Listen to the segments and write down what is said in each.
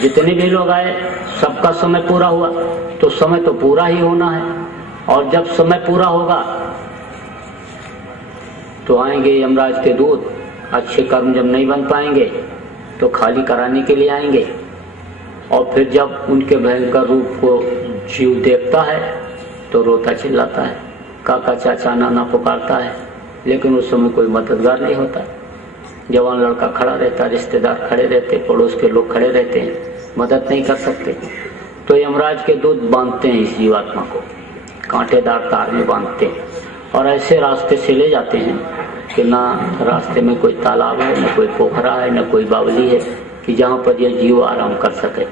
जितने भी लोग आए सबका समय पूरा हुआ, तो समय तो पूरा ही होना है, और जब समय पूरा होगा तो आएंगे यमराज के दूत। अच्छे कर्म जब नहीं बन पाएंगे तो खाली कराने के लिए आएंगे, और फिर जब उनके भयंकर रूप को जीव देखता है तो रोता चिल्लाता है, काका चाचा नाना पुकारता है, लेकिन उस समय कोई मददगार नहीं होता। जवान लड़का खड़ा रहता, रिश्तेदार खड़े रहते, पड़ोस के लोग खड़े रहते हैं, मदद नहीं कर सकते। तो यमराज के दूत बांधते हैं इस जीवात्मा को, कांटेदार तार में बांधते हैं, और ऐसे रास्ते से ले जाते हैं कि ना रास्ते में कोई तालाब है, न कोई पोखरा है, न कोई बावली है कि जहाँ पर यह जीव आराम कर सके।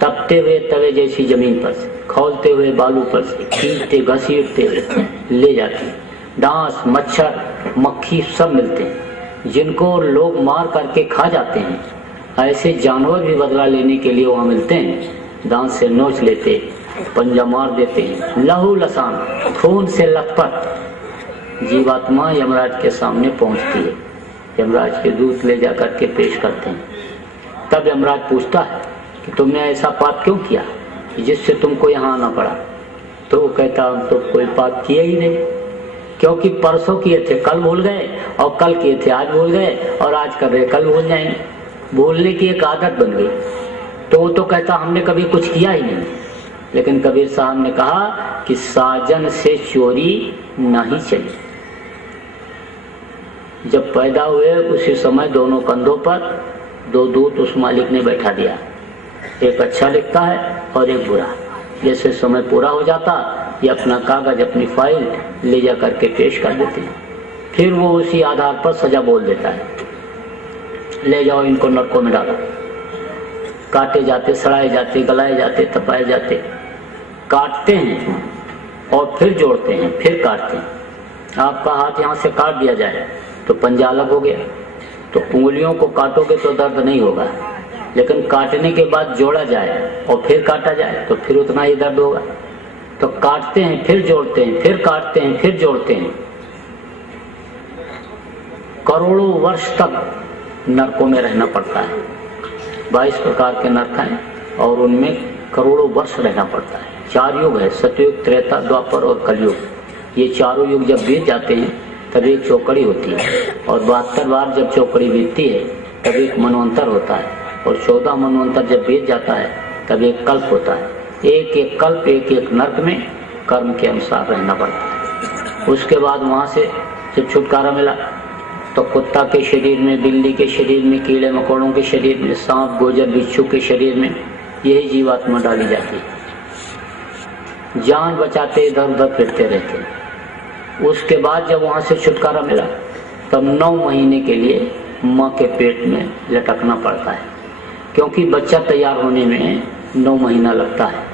तपते हुए तवे जैसी जमीन पर से, खौलते हुए बालू पर से, खींचते घसीटते हुए ले जाती है। डांस, मच्छर, मक्खी सब मिलते हैं जिनको लोग मार करके खा जाते हैं। ऐसे जानवर भी बदला लेने के लिए वहाँ मिलते हैं। दांत से नोच लेते, पंजा मार देते हैं, लहू लसान, खून से लथपथ जीवात्मा यमराज के सामने पहुंचती है। यमराज के दूत ले जा करके पेश करते हैं। तब यमराज पूछता है कि तुमने ऐसा पाप क्यों किया जिससे तुमको यहाँ आना पड़ा? तो वो कहता हम तो कोई पाप किया ही नहीं, क्योंकि परसों किए थे कल भूल गए, और कल किए थे आज भूल गए, और आज कर रहे कल भूल जाएंगे। भूलने की एक आदत बन गई। तो वो तो कहता हमने कभी कुछ किया ही नहीं। लेकिन कबीर साहब ने कहा कि साजन से चोरी नहीं चली। जब पैदा हुए उसी समय दोनों कंधों पर दो दूत उस मालिक ने बैठा दिया, एक अच्छा लिखता है और एक बुरा। जैसे समय पूरा हो जाता ये अपना कागज, अपनी फाइल ले जा करके पेश कर देते हैं। फिर वो उसी आधार पर सजा बोल देता है, ले जाओ इनको नरकों में डालो। काटे जाते, सड़ाए जाते, गलाए जाते, तपाए जाते, काटते हैं और फिर जोड़ते हैं, फिर काटते हैं। आपका हाथ यहाँ से काट दिया जाए तो पंजा अलग हो गया, तो उंगलियों को काटोगे तो दर्द नहीं होगा, लेकिन काटने के बाद जोड़ा जाए और फिर काटा जाए तो फिर उतना ही दर्द होगा। तो काटते हैं, फिर जोड़ते हैं, फिर काटते हैं, फिर जोड़ते हैं। करोड़ों वर्ष तक नरकों में रहना पड़ता है। 22 प्रकार के नरक हैं और उनमें करोड़ों वर्ष रहना पड़ता है। 4 युग है, सतयुग, त्रेता, द्वापर और कलयुग। ये चारों युग जब बीत जाते हैं तब एक चौकड़ी होती है, और 72 बार जब चौकड़ी बीतती है तब एक मनवंतर होता है, और 14 मनवंतर जब बीत जाता है तब एक कल्प होता है। एक एक कल्प, एक एक नरक में कर्म के अनुसार रहना पड़ता है। उसके बाद वहाँ से जब छुटकारा मिला तो कुत्ता के शरीर में, बिल्ली के शरीर में, कीड़े मकोड़ों के शरीर में, सांप, गोजर, बिच्छू के शरीर में यही जीवात्मा डाली जाती है। जान बचाते इधर उधर फिरते रहते हैं। उसके बाद जब वहाँ से छुटकारा मिला तब 9 महीने के लिए माँ के पेट में लटकना पड़ता है, क्योंकि बच्चा तैयार होने में 9 महीना लगता है।